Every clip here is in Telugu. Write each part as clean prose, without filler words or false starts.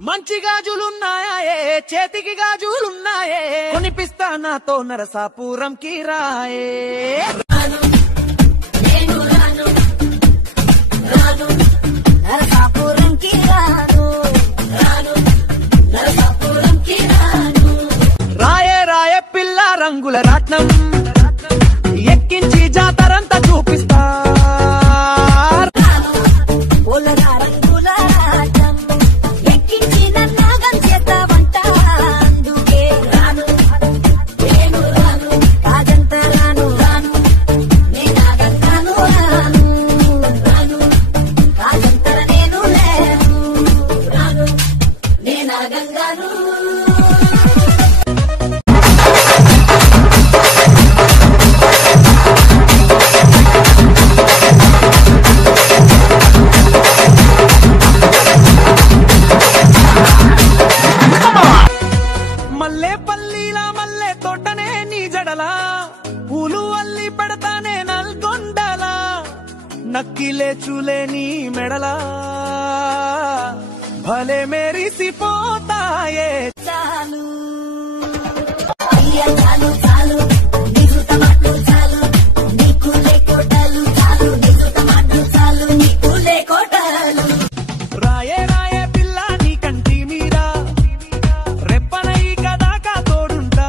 మంచి గాజులున్నాయే చేతికి గాజులున్నాయే కొనిపిస్తా నాతో నరసాపురంకి రాయే నరసాపురంకి రాను నరసాపురంకి రాను రాయే రాయే పిల్ల రంగుల రాట్నం ఎక్కించి జాతరంతా చూపిస్తా మల్లెపల్లిలా మల్లె తోటనే నీ జడలా పూలు అల్లి పెడతానే నల్గొండలా నక్కిలే చూలే నీ మెడలా భలే మెరిసిపోతాయే చాలు చాలు చాలు నీకు టమాటలు చాలు నీకు లేకోటలు చాలు నీకు టమాటలు చాలు నీకు లేకోటలు రాయే రాయే పిల్ల నీ కంటి మీద రెప్పనై కదాకా తోడుంటా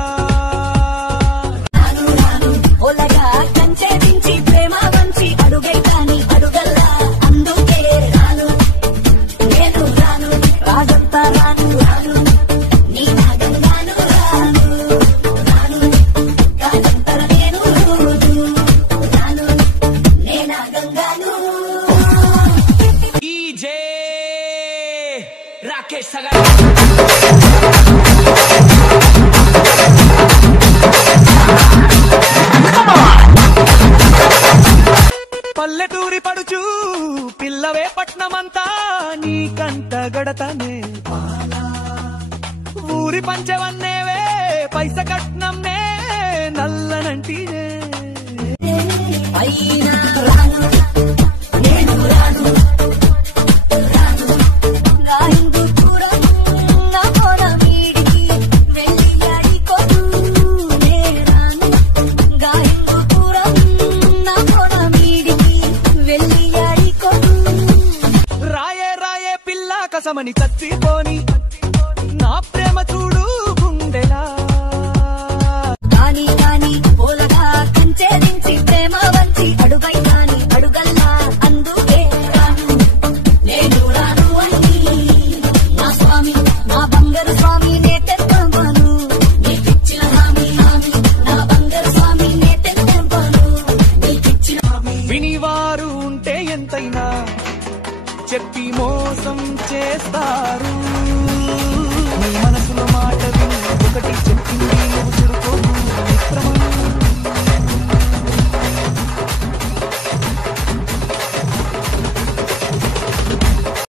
రాను రాను ఓలగా కంచె దించి ప్రేమ వంచి అడుగై కాని అడుగల్లా అందుకే రాను నేను రాను రాజంతా రాను రాను నీ నాగంగాను రాను రాను రాజంతా నేను రాను నే నాగంగాను డీజే రాకేష్ సగర్ పల్లెటూరి పడుచు పిల్లవే పట్నమంతా నీ కంట గడతనే ఊరి పంచవన్నేవే పైస కట్నంనే నల్లనంటినే అయినా రాను నేను రాను రాను నా ఇందు దూరం నా కోన వీడికి వెళ్ళి ఆడికోను నే రాను నా ఇందు దూరం నా కోన వీడికి వెళ్ళి ఆడికోను రాయే రాయే పిల్ల కసమని చచ్చిపోని నా ప్రేమ చూడు గుండెలా కాని కాని పోలగా కంచె దించి ప్రేమ వంచి అడుగై కాని అడుగల్లా అందుకే రాను నేను రాను అని నా స్వామి నా బంగారు స్వామి నే తెంపాను నీకిచ్చిన హామీ హామీ నా బంగారు స్వామి నే తెంపాను నీకిచ్చిన వినివారు ఉంటే ఎంతైనా చెప్పి మోసం చేస్తారు నీ మనసులో మాట విని ఒకటి